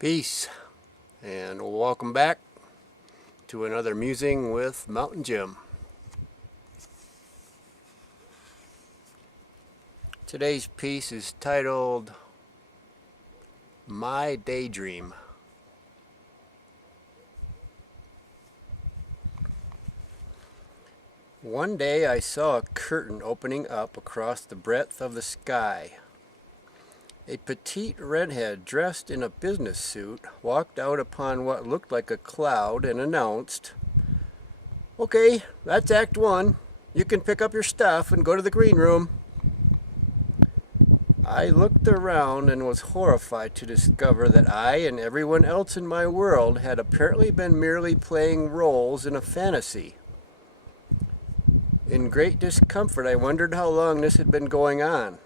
Peace, and welcome back to another Musing with Mountain Jim. Today's piece is titled My Daydream. One day I saw a curtain opening up across the breadth of the sky. A petite redhead dressed in a business suit walked out upon what looked like a cloud and announced, "Okay, that's Act 1. You can pick up your stuff and go to the green room." I looked around and was horrified to discover that I and everyone else in my world had apparently been merely playing roles in a fantasy. In great discomfort, I wondered how long this had been going on.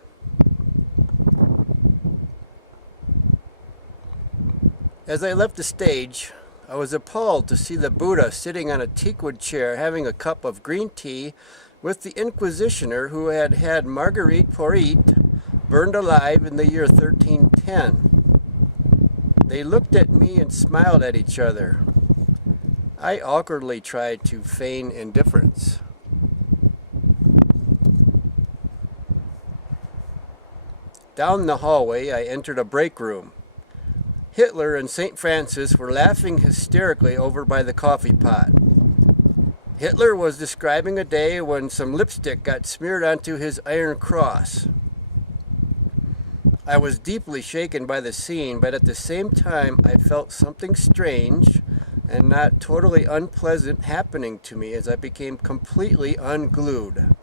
As I left the stage, I was appalled to see the Buddha sitting on a teakwood chair having a cup of green tea with the Inquisitioner who had had Marguerite Porete burned alive in the year 1310. They looked at me and smiled at each other. I awkwardly tried to feign indifference. Down the hallway, I entered a break room. Hitler and St. Francis were laughing hysterically over by the coffee pot. Hitler was describing a day when some lipstick got smeared onto his iron cross. I was deeply shaken by the scene, but at the same time I felt something strange and not totally unpleasant happening to me as I became completely unglued.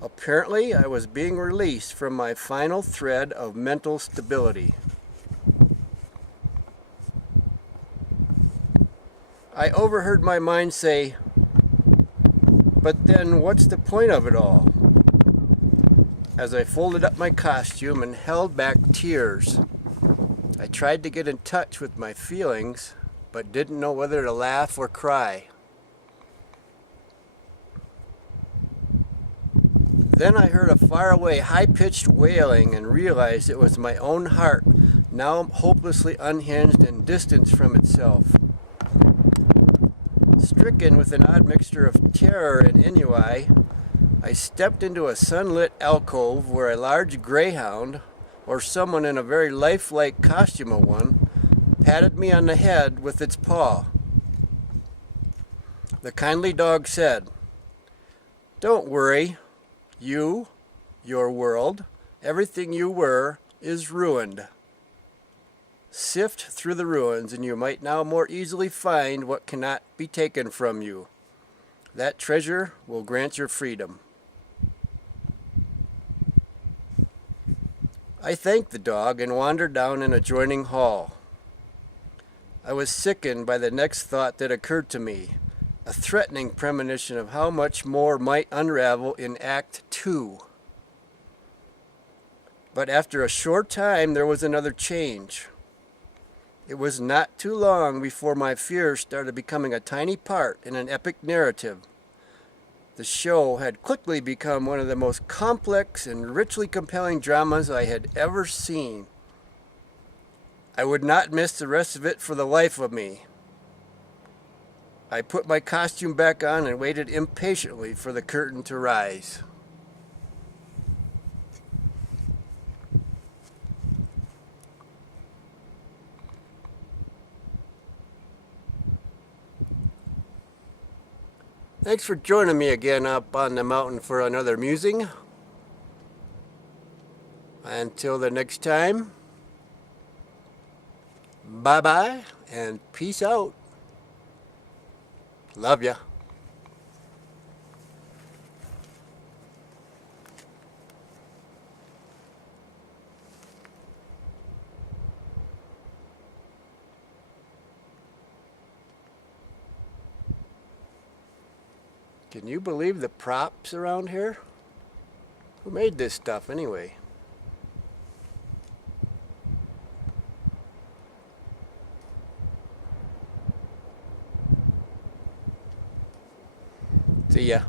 Apparently, I was being released from my final thread of mental stability. I overheard my mind say, "But then what's the point of it all?" As I folded up my costume and held back tears, I tried to get in touch with my feelings, but didn't know whether to laugh or cry. Then I heard a faraway, high-pitched wailing and realized it was my own heart, now hopelessly unhinged and distanced from itself. Stricken with an odd mixture of terror and ennui, I stepped into a sunlit alcove where a large greyhound, or someone in a very lifelike costume of one, patted me on the head with its paw. The kindly dog said, "Don't worry. Your world, everything you were, is ruined. Sift through the ruins, and you might now more easily find what cannot be taken from you. That treasure will grant your freedom." I thanked the dog and wandered down an adjoining hall. I was sickened by the next thought that occurred to me, a threatening premonition of how much more might unravel in Act 2. But after a short time, there was another change. It was not too long before my fears started becoming a tiny part in an epic narrative. The show had quickly become one of the most complex and richly compelling dramas I had ever seen. I would not miss the rest of it for the life of me. I put my costume back on and waited impatiently for the curtain to rise. Thanks for joining me again up on the mountain for another musing. Until the next time, bye-bye and peace out. Love ya. Can you believe the props around here? Who made this stuff anyway? See ya.